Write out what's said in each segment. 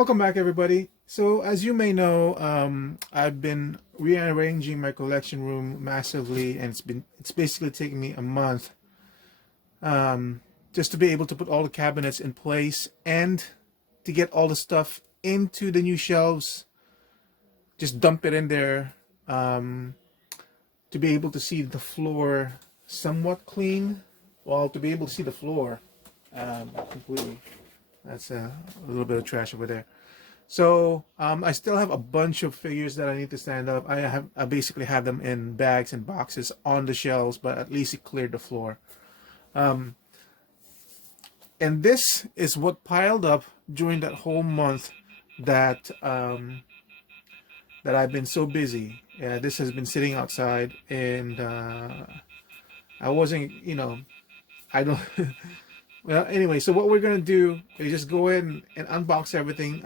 Welcome back, everybody. So, as you may know, I've been rearranging my collection room massively, and it's basically taking me a month just to be able to put all the cabinets in place and to get all the stuff into the new shelves. Just dump it in there to be able to see the floor somewhat clean. Well, to be able to see the floor completely. That's a little bit of trash over there. So I still have a bunch of figures that I need to stand up. I basically have them in bags and boxes on the shelves, but at least it cleared the floor. And this is what piled up during that whole month that that I've been so busy. This has been sitting outside, and I wasn't, I don't. Well, anyway, so what we're gonna do is just go in and unbox everything.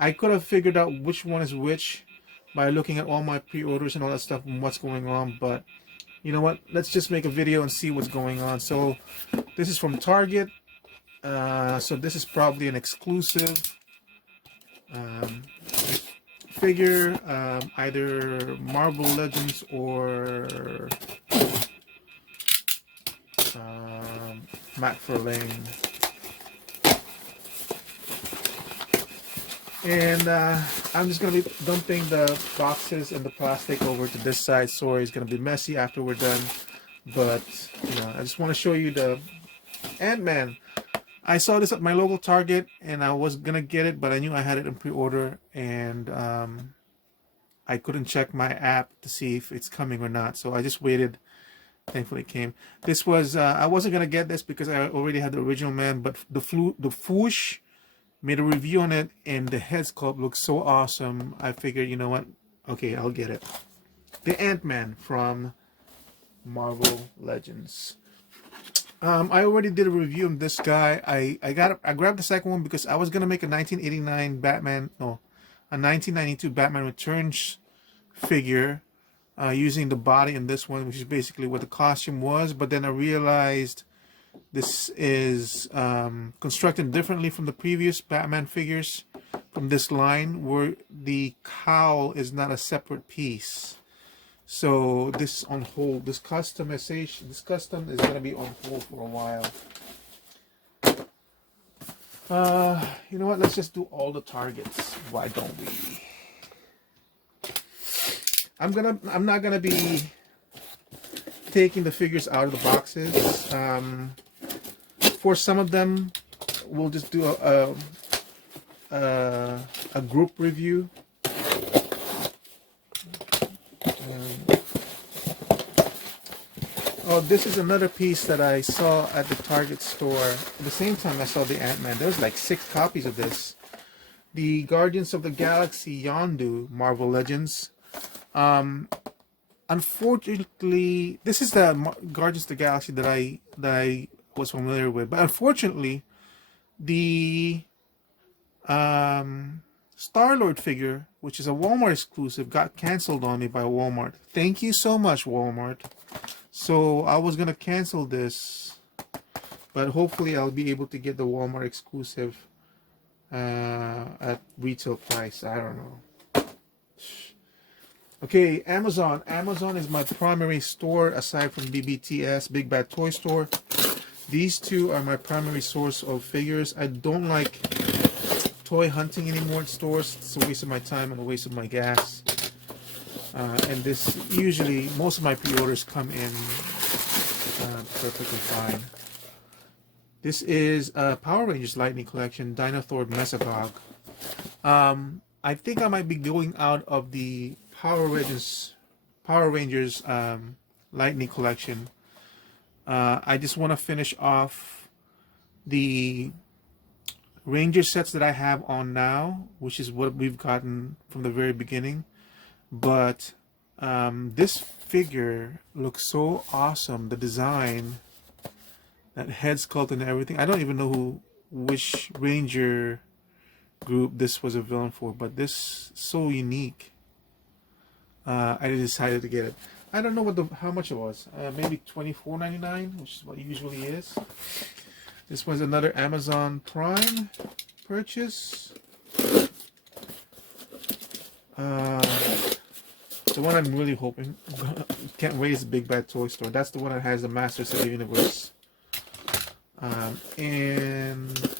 I could have figured out which one is which by looking at all my pre-orders and all that stuff and what's going on, but you know what? Let's just make a video and see what's going on. So this is from Target. So this is probably an exclusive figure, either Marvel Legends or Matt Verlaine. And I'm just going to be dumping the boxes and the plastic over to this side. Sorry, it's going to be messy after we're done. But, I just want to show you the Ant-Man. I saw this at my local Target, and I was going to get it, but I knew I had it in pre-order. And I couldn't check my app to see if it's coming or not. So I just waited. Thankfully it came. This was, I wasn't going to get this because I already had the original man, but the Foosh made a review on it, and the head sculpt looks so awesome. I figured, you know what? Okay, I'll get it. The Ant-Man from Marvel Legends. I already did a review of this guy. I grabbed the second one because I was gonna make a 1989 Batman, no, a 1992 Batman Returns figure using the body in this one, which is basically what the costume was. But then I realized this is constructed differently from the previous Batman figures from this line, where the cowl is not a separate piece. So this on hold. This customization, this custom is going to be on hold for a while. You know what? Let's just do all the targets. Why don't we? I'm not gonna be taking the figures out of the boxes. For some of them, we'll just do a group review. Oh, this is another piece that I saw at the Target store. At the same time I saw the Ant-Man. There was like 6 copies of this. The Guardians of the Galaxy Yondu Marvel Legends. Unfortunately, this is the Guardians of the Galaxy that I was familiar with, but unfortunately, the Star-Lord figure, which is a Walmart exclusive, got canceled on me by Walmart. Thank you so much, Walmart. So I was gonna cancel this, but hopefully I'll be able to get the Walmart exclusive at retail price. I don't know. Okay, Amazon. Amazon is my primary store aside from BBTS, Big Bad Toy Store. These two are my primary source of figures. I don't like toy hunting anymore at stores. It's a waste of my time and a waste of my gas. And this, usually, most of my pre-orders come in perfectly fine. This is Power Rangers Lightning Collection, Dinosaur Mesogog. I think I might be going out of the Power Rangers Lightning Collection. I just want to finish off the Ranger sets that I have on now, which is what we've gotten from the very beginning. But this figure looks so awesome. The design, that head sculpt and everything. I don't even know which Ranger group this was a villain for, but this is so unique. I decided to get it. I don't know how much it was. Maybe $24.99, which is what it usually is. This was another Amazon Prime purchase. Uh, the one I'm really hoping, can't wait, is Big Bad Toy Store. That's the one that has the Masters of the Universe. And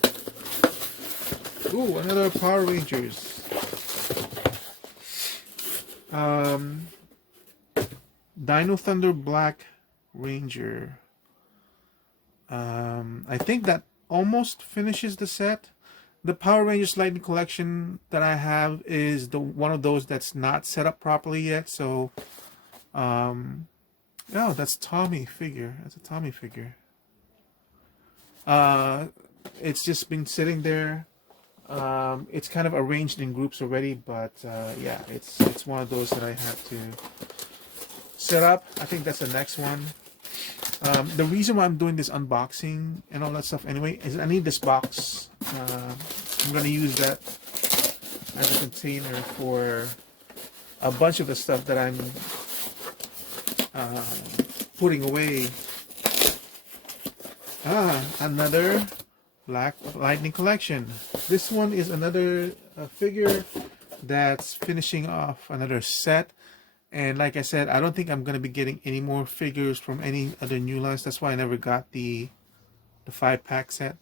ooh, another Power Rangers. Dino Thunder Black Ranger. I think that almost finishes the set. The Power Rangers Lightning Collection that I have is the one of those that's not set up properly yet. So, oh, that's Tommy figure. That's a Tommy figure. It's just been sitting there. It's kind of arranged in groups already, but yeah, it's one of those that I have to set up. I think that's the next one. The reason why I'm doing this unboxing and all that stuff anyway is I need this box. I'm going to use that as a container for a bunch of the stuff that I'm putting away. Another Black Lightning Collection. This one is another figure that's finishing off another set. And like I said, I don't think I'm going to be getting any more figures from any other new lines. That's why I never got the 5-pack set.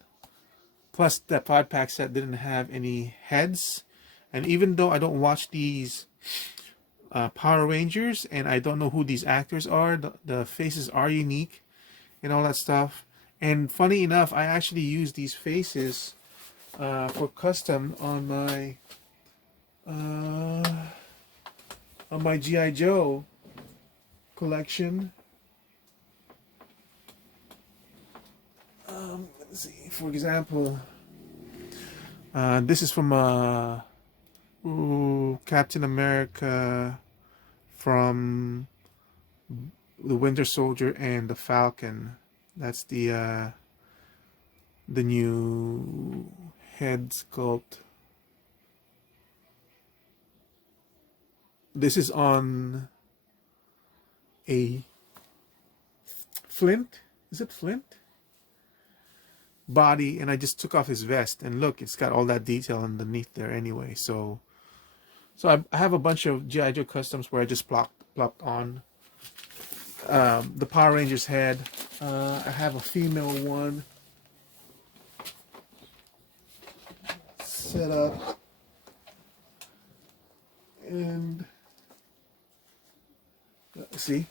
Plus, that 5-pack set didn't have any heads. And even though I don't watch these Power Rangers and I don't know who these actors are, the faces are unique and all that stuff. And funny enough, I actually use these faces for custom on my G.I. Joe collection. Let's see, for example, this is from Captain America, from the Winter Soldier and the Falcon. That's the new head sculpt. This is on a Flint. Is it Flint? Body, and I just took off his vest, and look, it's got all that detail underneath there anyway. So I have a bunch of G.I. Joe customs where I just plopped on the Power Rangers head. I have a female one set up, and see,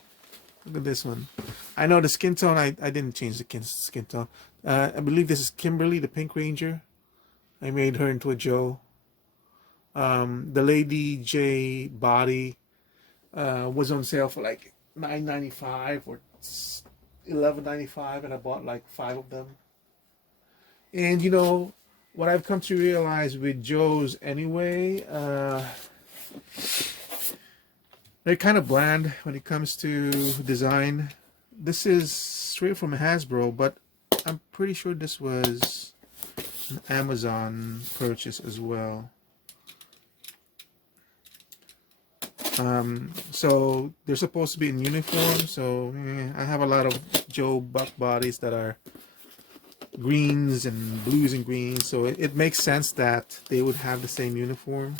look at this one. I know the skin tone, I didn't change the skin tone. I believe this is Kimberly, the Pink Ranger. I made her into a Joe. The Lady J body was on sale for like $9.95 or $11.95, and I bought like 5 of them. And you know what I've come to realize with Joes anyway, they're kind of bland when it comes to design. This is straight from Hasbro, but I'm pretty sure this was an Amazon purchase as well. So they're supposed to be in uniform. So I have a lot of Joe Buck bodies that are greens and blues and greens. So it makes sense that they would have the same uniform.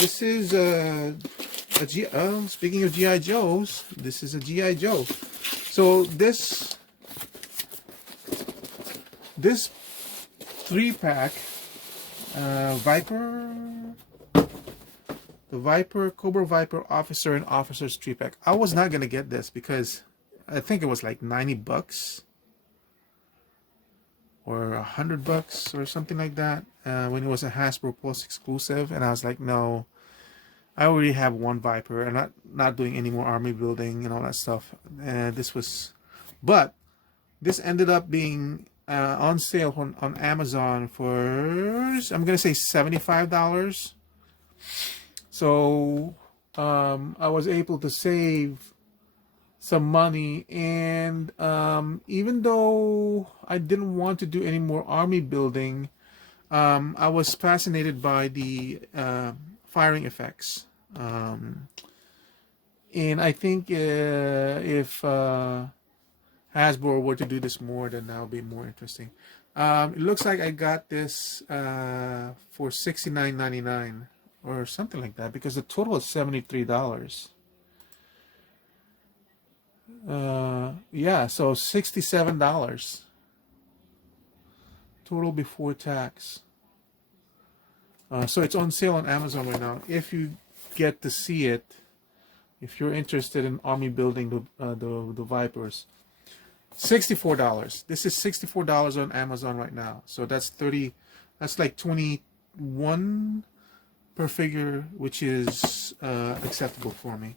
This is speaking of G.I. Joes, this is a G.I. Joe. So this 3-pack Viper, the Viper, Cobra Viper Officer and Officers 3-pack. I was not gonna get this because I think it was like $90 or $100 or something like that when it was a Hasbro Pulse exclusive, and I was like, no, I already have one Viper and not doing any more army building and all that stuff. But this ended up being on sale on Amazon for, I'm gonna say $75. So I was able to save some money, and even though I didn't want to do any more army building, I was fascinated by the firing effects. And I think if Hasbro were to do this more, then that would be more interesting. It looks like I got this for $69.99 or something like that, because the total is $73. Yeah, so $67 total before tax. So it's on sale on Amazon right now. If you get to see it, if you're interested in army building the Vipers, $64. This is $64 on Amazon right now. So that's 30. That's like 21 per figure, which is acceptable for me.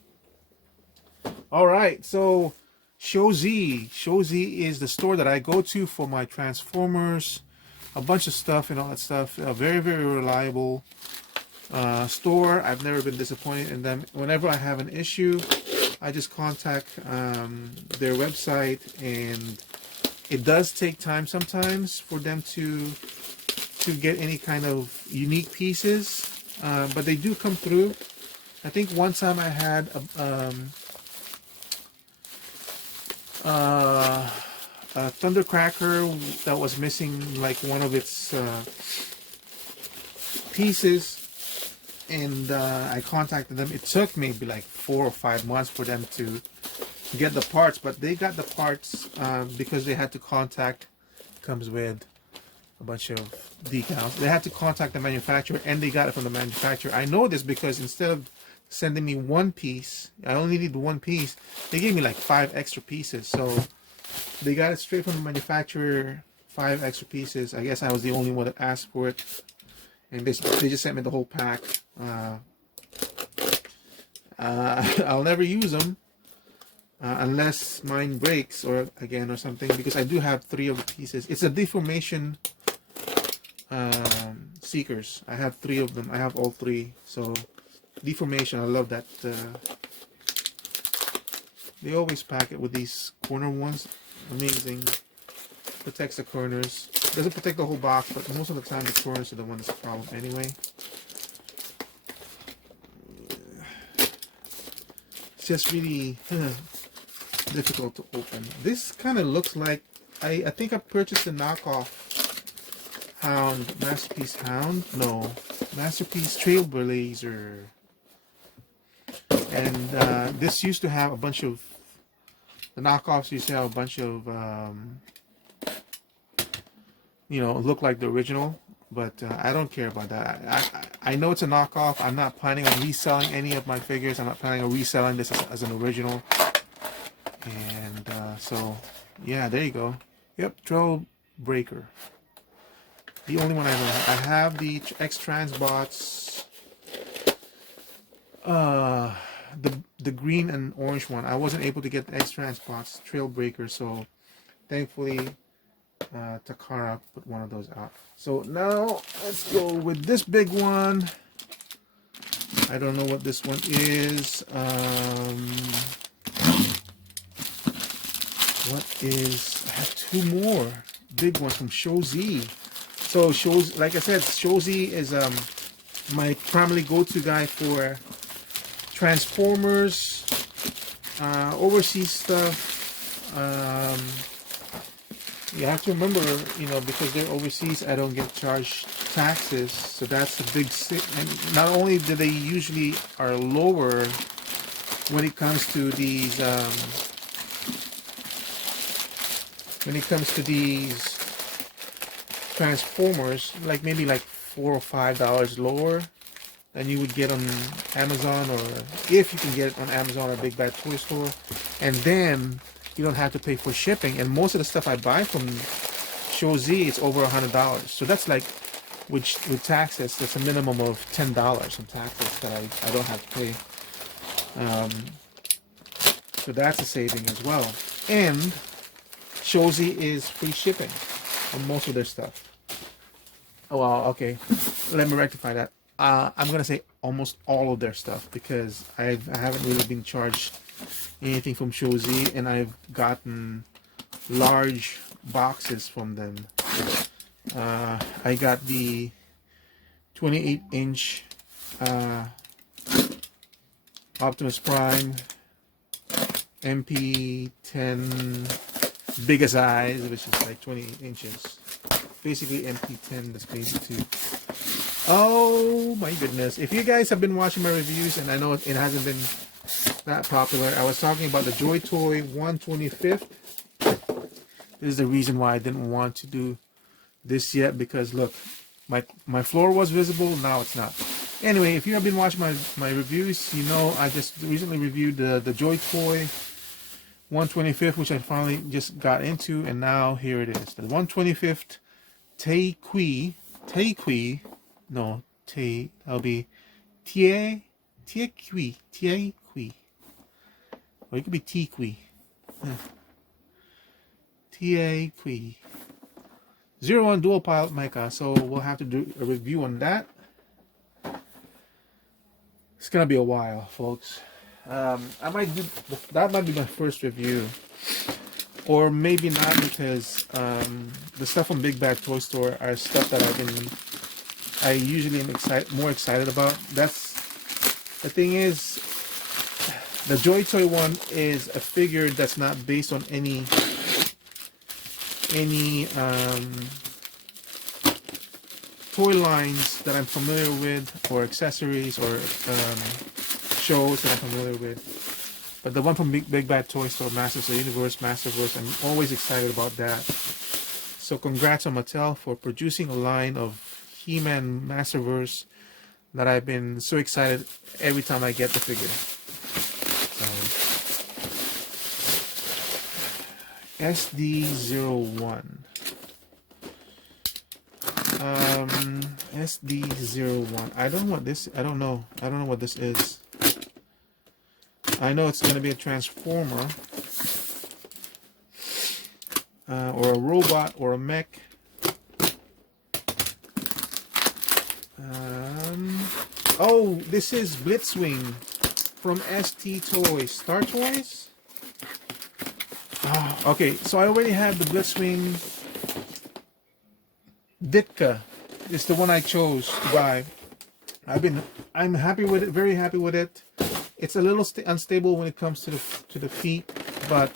All right, so ShowZ. ShowZ is the store that I go to for my Transformers, a bunch of stuff and all that stuff. Very, very reliable store. I've never been disappointed in them. Whenever I have an issue, I just contact their website, and it does take time sometimes for them to get any kind of unique pieces, but they do come through. I think one time I had a Thundercracker that was missing like one of its pieces, and I contacted them. It took maybe like 4 or 5 months for them to get the parts, but they got the parts because they had to contact, comes with a bunch of decals. They had to contact the manufacturer, and they got it from the manufacturer. I know this because instead of sending me one piece, I only need one piece, they gave me like 5 extra pieces. So they got it straight from the manufacturer, 5 extra pieces. I guess I was the only one that asked for it, and they just sent me the whole pack. I'll never use them unless mine breaks or something, because I do have 3 of the pieces. It's a deformation seekers. I have 3 of them. I have all 3. So deformation, I love that. They always pack it with these corner ones. Amazing. Protects the corners. Doesn't protect the whole box, but most of the time the corners are the one that's a problem anyway. It's just really difficult to open. This kind of looks like, I think I purchased a knockoff Hound, Masterpiece Hound. No, Masterpiece Trailblazer. And this used to have a bunch of, the knockoffs used to have a bunch of, look like the original, but I don't care about that. I know it's a knockoff. I'm not planning on reselling any of my figures. I'm not planning on reselling this as an original. And so, yeah, there you go. Yep, Trailbreaker. The only one I know. I have the X-Trans bots. The green and orange one. I wasn't able to get the X-Trans bots, Trailbreaker, so thankfully Takara put one of those out. So now let's go with this big one. I don't know what this one is. I have 2 more big ones from ShowZ. So ShowZ, like I said, ShowZ is my primary go-to guy for Transformers, overseas stuff. You have to remember, because they're overseas, I don't get charged taxes, so that's a big stick. And not only do they usually are lower when it comes to these, Transformers, like maybe like $4 or $5 lower than you would get on Amazon, or if you can get it on Amazon or Big Bad Toy Store, and then you don't have to pay for shipping. And most of the stuff I buy from ShowZ, it's over $100. So that's like, with taxes, that's a minimum of $10 in taxes that I don't have to pay. So that's a saving as well. And ShowZ is free shipping on most of their stuff. Oh, well, okay. Let me rectify that. I'm going to say almost all of their stuff, because I haven't really been charged anything from ShowZ, and I've gotten large boxes from them. I got the 28-inch Optimus Prime MP10 biggest size, which is like 28 inches. basically empty tin. That's basically. Oh my goodness! If you guys have been watching my reviews, and I know it hasn't been that popular, I was talking about the Joy Toy 125th. This is the reason why I didn't want to do this yet, because look, my floor was visible, now it's not. Anyway, if you have been watching my reviews, you know I just recently reviewed the Joy Toy 125th, which I finally just got into, and now here it is. The 125th that'll be Tie Kui. Or it could be T-Kui. T-A-Kui. 01 dual pilot mica, so we'll have to do a review on that. It's gonna be a while, folks. That might be my first review, or maybe not, because the stuff from Big Bad Toy Store are stuff that I usually am more excited about. That's the thing is, the Joy Toy one is a figure that's not based on any toy lines that I'm familiar with, or accessories, or shows that I'm familiar with. But the one from Big Bad Toy Store, Masters of the Universe, Masterverse, I'm always excited about that. So congrats on Mattel for producing a line of He-Man Masterverse that I've been so excited every time I get the figure. SD01. SD01. I don't know what this is. I know it's gonna be a transformer, or a robot, or a mech. Oh, this is Blitzwing from ST Toys. Star Toys? Oh, okay, so I already have the Blitzwing Ditka. It's the one I chose to buy. I'm happy with it, very happy with it. It's a little unstable when it comes to the feet, but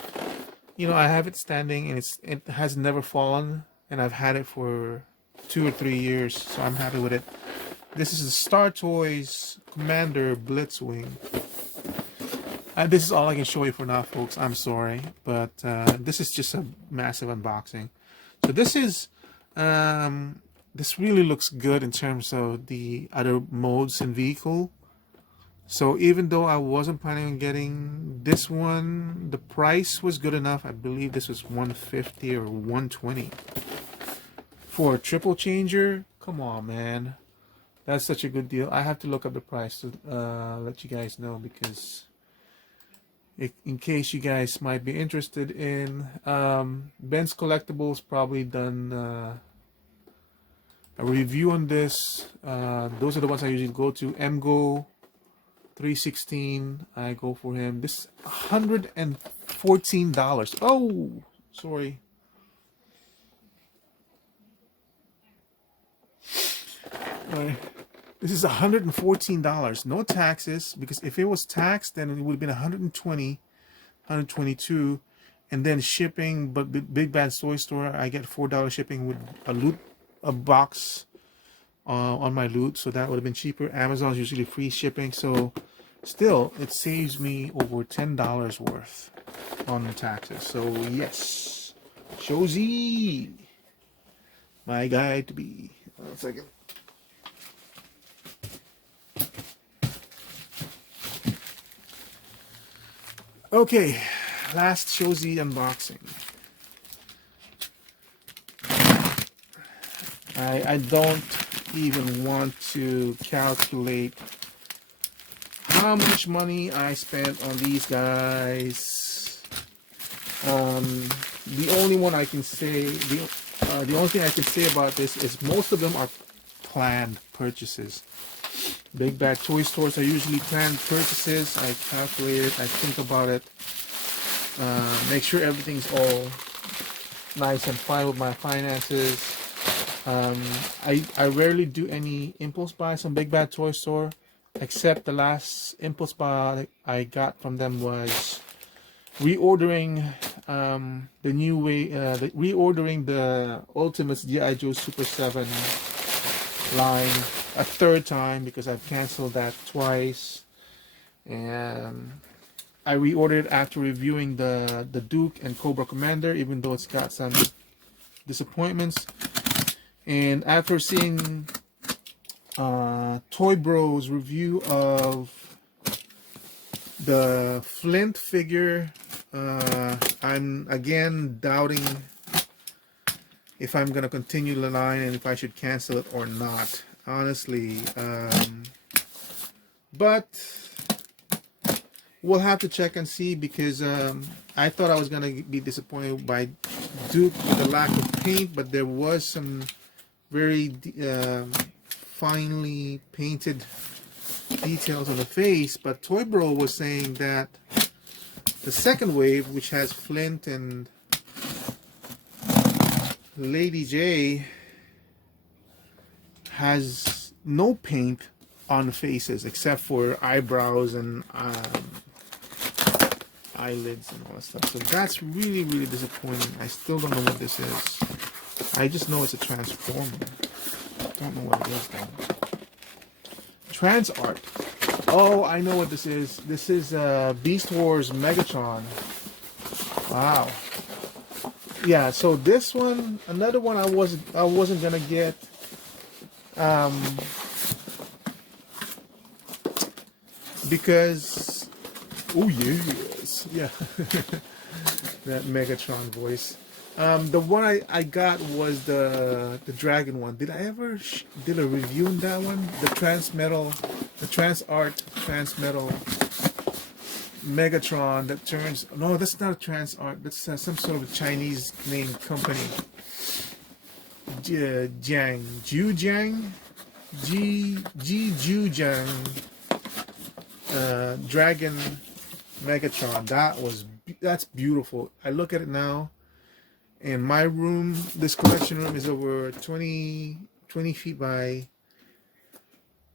you know, I have it standing, and it has never fallen, and I've had it for 2 or 3 years, so I'm happy with it. This is the Star Toys Commander Blitzwing. This is all I can show you for now, folks. I'm sorry, but this is just a massive unboxing. So this is this really looks good in terms of the other modes and vehicle. So even though I wasn't planning on getting this one, the price was good enough. I believe this was $150 or $120 for a triple changer. Come on, man, that's such a good deal. I have to look up the price to let you guys know, because in case you guys might be interested in, Ben's Collectibles probably done a review on this. Those are the ones I usually go to. MGO 316, I go for him. This $114. Oh, sorry. This is $114. No taxes, because if it was taxed, then it would have been $120, $122, and then shipping. But Big Bad Toy Store, I get $4 shipping with a box on my loot, so that would have been cheaper. Amazon is usually free shipping, so still it saves me over $10 worth on the taxes. So yes, ShowZ, my guy to be. 1 second. Okay, last ShowZ unboxing. I don't even want to calculate how much money I spent on these guys. The only one I can say, the only thing I can say about this is most of them are planned purchases. Big Bad Toy Stores are usually planned purchases. I calculate it, I think about it, make sure everything's all nice and fine with my finances. I rarely do any impulse buys on Big Bad Toy Store, except the last impulse buy I got from them was reordering the new way, reordering the Ultimates G.I. Joe Super 7 line a third time because I've canceled that twice, and I reordered after reviewing the Duke and Cobra Commander, even though it's got some disappointments. And after seeing Toy Bros review of the Flint figure, I'm again doubting if I'm gonna continue the line and if I should cancel it or not, honestly. But we'll have to check and see, because I thought I was gonna be disappointed by Duke with the lack of paint, but there was some very finely painted details on the face. But Toy Bro was saying that the second wave, which has Flint and Lady J, has no paint on the faces except for eyebrows and eyelids and all that stuff. So that's really, really disappointing. I still don't know what this is. I just know it's a Transformer. I don't know what it is though. Trans Art. Oh, I know what this is. This is Beast Wars Megatron. Wow. Yeah, so this one, another one I wasn't gonna get. Because, oh yes, yeah, that Megatron voice. The one I got was the Dragon one. Did I ever did a review on that one? The Trans Art Transmetal Megatron that turns. No, that's not a Trans Art. That's some sort of a Chinese named company. Jujang, Jujang. Dragon Megatron. That's beautiful. I look at it now. In my room, this collection room is over 20 feet by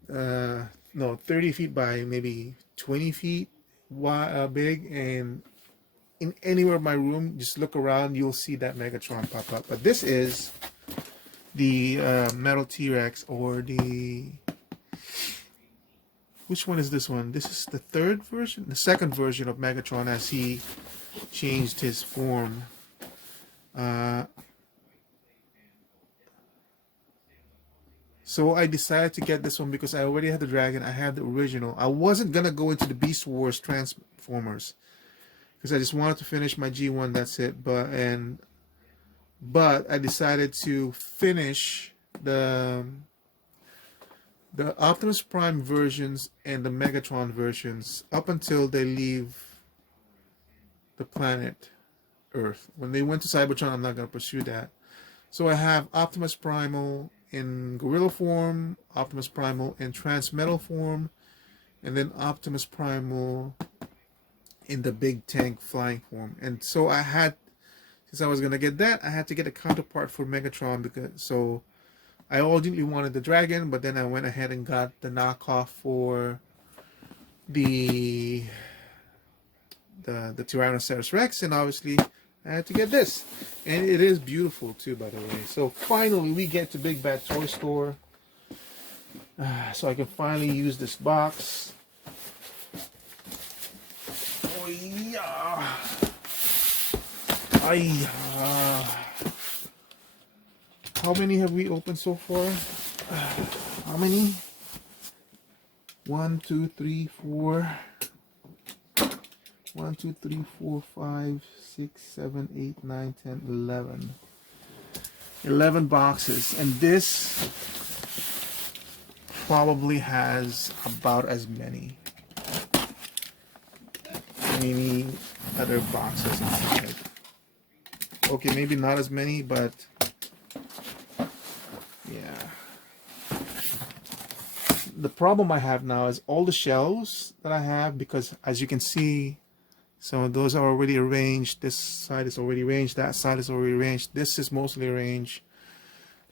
no, 30 feet by maybe 20 feet big, and in anywhere in my room, just look around, you'll see that Megatron pop up. But this is the Metal T-Rex, or the, which one is this one? This is the third version, the second version of Megatron as he changed his form. So I decided to get this one because I already had the Dragon. I had the original. I wasn't gonna go into the Beast Wars Transformers because I just wanted to finish my G1. That's it. But I decided to finish the Optimus Prime versions and the Megatron versions up until they leave the planet Earth. When they went to Cybertron, I'm not going to pursue that. So I have Optimus Primal in Gorilla form, Optimus Primal in Transmetal form, and then Optimus Primal in the big tank flying form. And so I had, since I was going to get that, I had to get a counterpart for Megatron, because so I ultimately wanted the Dragon, but then I went ahead and got the knockoff for the Tyrannosaurus Rex, and obviously I had to get this. And it is beautiful too, by the way. So finally we get to Big Bad Toy Store. So I can finally use this box. Oh yeah. How many have we opened so far? How many? 1, 2, 3, 4. 1, 2, 3, 4, 5, 6, 7, 8, 9, 10, 11. 11 boxes. And this probably has about as many other boxes inside. Okay, maybe not as many, but yeah. The problem I have now is all the shelves that I have, because as you can see, some of those are already arranged. This side is already arranged. That side is already arranged. This is mostly arranged.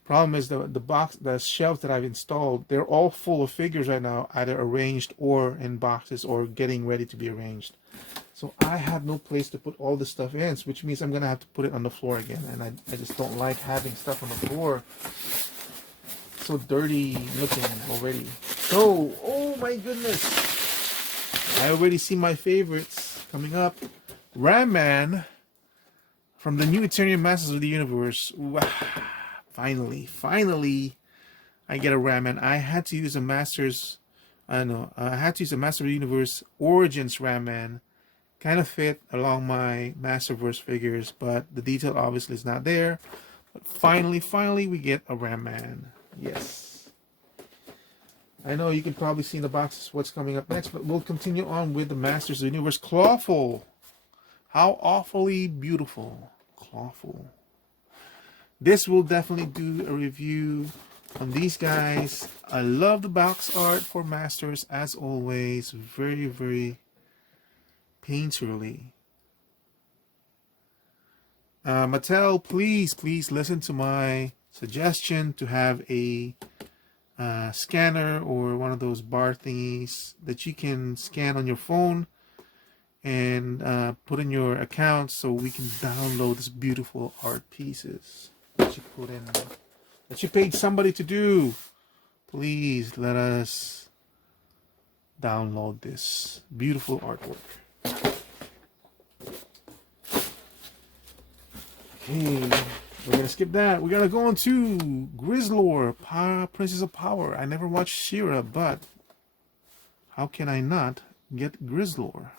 Problem is the shelves that I've installed, they're all full of figures right now, either arranged or in boxes or getting ready to be arranged. So I have no place to put all this stuff in, which means I'm going to have to put it on the floor again. And I just don't like having stuff on the floor. So dirty looking already. So, oh my goodness. I already see my favorites coming up. Ram Man from the new Eternium Masters of the Universe. Wow. Finally, I get a Ram Man. I had to use a Masters, I had to use a Master of the Universe Origins Ram Man. Kind of fit along my Masterverse figures, but the detail obviously is not there. But finally, we get a Ram Man. Yes. I know you can probably see in the boxes what's coming up next, but we'll continue on with the Masters of the Universe. Clawful. How awfully beautiful. Clawful. This will definitely do a review on these guys. I love the box art for Masters, as always. Very painterly. Mattel, please listen to my suggestion to have a scanner or one of those bar thingies that you can scan on your phone and put in your account so we can download this beautiful art pieces that you put in, that you paid somebody to do. Please let us download this beautiful artwork. Okay, we're gonna skip that. We're gonna go on to Grizzlor, Princess of Power. I never watched She-Ra, but how can I not get Grizzlor?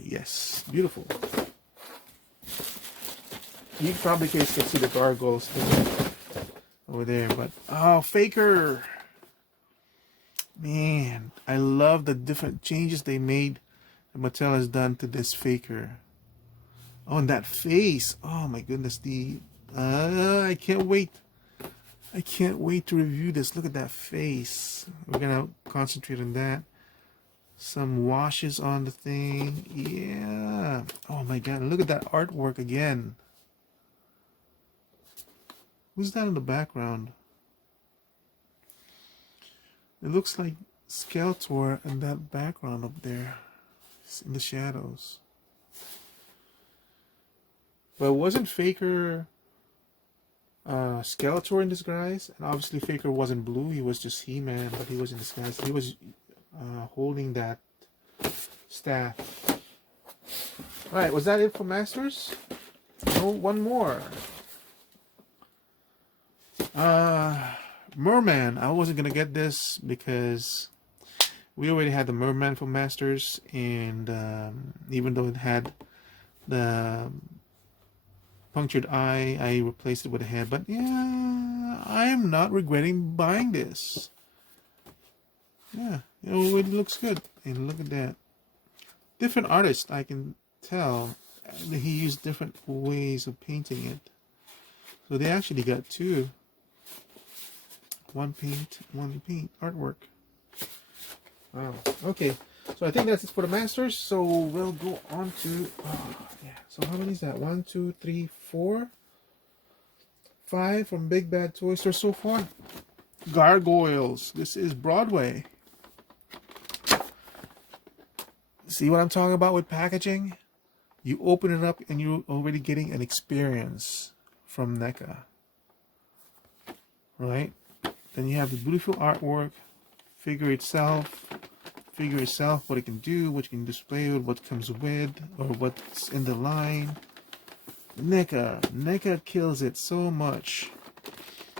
Yes, beautiful. You probably can see the gargoyles over there, but oh, Faker. Man, I love the different changes they made. Mattel has done to this Faker. Oh, and that face. Oh my goodness, I can't wait. I can't wait to review this. Look at that face. We're gonna concentrate on that. Some washes on the thing. Yeah. Oh my god, look at that artwork again. Who's that in the background? It looks like Skeletor in that background up there. In the shadows. But wasn't Faker Skeletor in disguise? And obviously Faker wasn't blue, he was just He-Man, but he was in disguise. He was holding that staff. Alright, was that it for Masters? No, one more. Merman. I wasn't gonna get this because we already had the Merman for Masters, and even though it had the punctured eye, I replaced it with a head. But yeah, I am not regretting buying this. Yeah, it looks good. And look at that. Different artist, I can tell. He used different ways of painting it. So they actually got two. One paint artwork. Wow. Okay. So I think that's it for the Masters. So we'll go on to So how many is that? 1, 2, 3, 4, 5 from Big Bad Toy Store so far. Gargoyles. This is Broadway. See what I'm talking about with packaging? You open it up and you're already getting an experience from NECA. Right? Then you have the beautiful artwork, figure itself, what it can do, what you can display with, what comes with, or what's in the line. NECA kills it so much.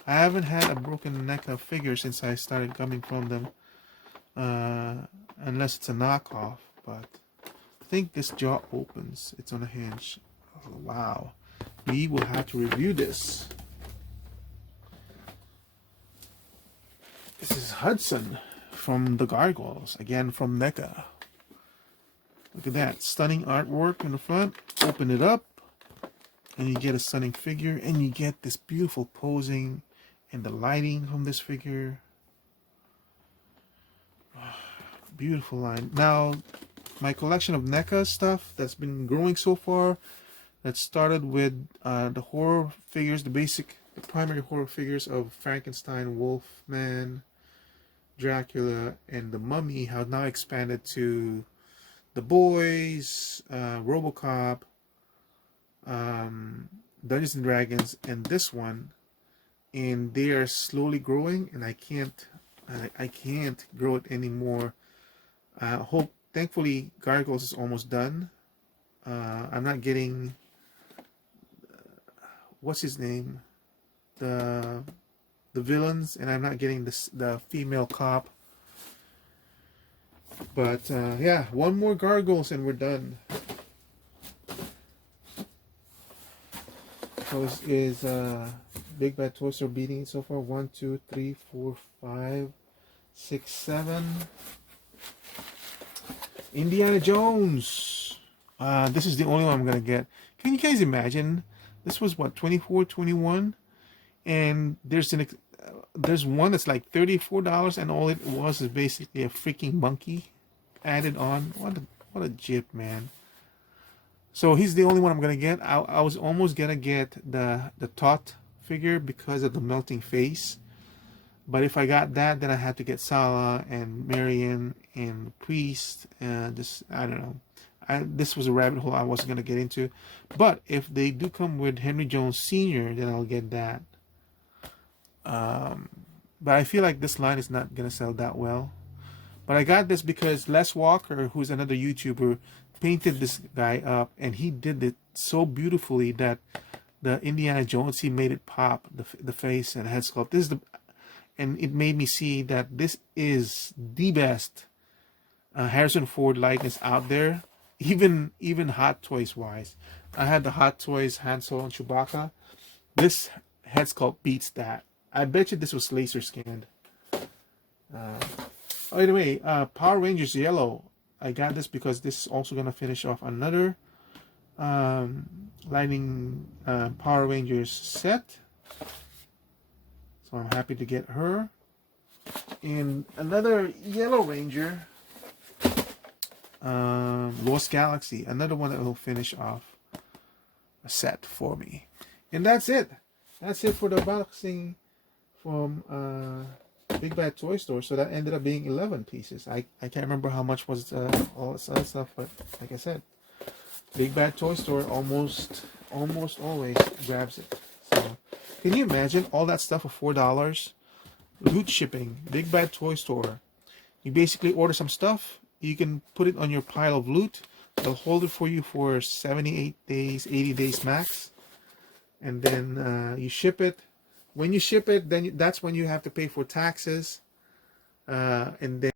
I haven't had a broken NECA figure since I started coming from them, unless it's a knockoff. But I think this jaw opens. It's on a hinge. Oh, wow. We will have to review this. This is Hudson from the Gargoyles, again from NECA. Look at that, stunning artwork in the front. Open it up, and you get a stunning figure, and you get this beautiful posing and the lighting from this figure. Beautiful line. Now, my collection of NECA stuff that's been growing so far, that started with the horror figures, the primary horror figures of Frankenstein, Wolfman, Dracula, and the Mummy have now expanded to The Boys, RoboCop, Dungeons and Dragons, and this one, and they are slowly growing, and I can't grow it anymore. Thankfully, Gargoyles is almost done. I'm not getting what's his name, the villains, and I'm not getting the female cop. But yeah, one more Gargoyles and we're done. So is Big Bad Toy Store beating it so far? 1, 2, 3, 4, 5, 6, 7. Indiana Jones. This is the only one I'm gonna get. Can you guys imagine? This was what, 24, 21, and there's one that's like $34, and all it was is basically a freaking monkey added on. What a jip, man. So he's the only one I'm gonna get. I was almost gonna get the Tot figure because of the melting face, but if I got that, then I had to get Sala and Marion and Priest. Just I don't know. This was a rabbit hole I wasn't gonna get into. But if they do come with Henry Jones Sr., then I'll get that. But I feel like this line is not gonna sell that well. But I got this because Les Walker, who's another YouTuber, painted this guy up, and he did it so beautifully that the Indiana Jones, he made it pop, the face and head sculpt. And it made me see that this is the best Harrison Ford likeness out there, even Hot Toys wise. I had the Hot Toys Han Solo and Chewbacca. This head sculpt beats that. I bet you this was laser scanned. Anyway, Power Rangers Yellow. I got this because this is also gonna finish off another Lightning Power Rangers set. So I'm happy to get her. And another Yellow Ranger, Lost Galaxy. Another one that will finish off a set for me. And that's it. That's it for the unboxing from Big Bad Toy Store. So that ended up being 11 pieces. I can't remember how much was all this other stuff, but like I said, Big Bad Toy Store almost always grabs it. So can you imagine all that stuff for $4? Loot shipping, Big Bad Toy Store. You basically order some stuff, you can put it on your pile of loot. They'll hold it for you for 78 days, 80 days max, and then you ship it. When you ship it, then that's when you have to pay for taxes, and then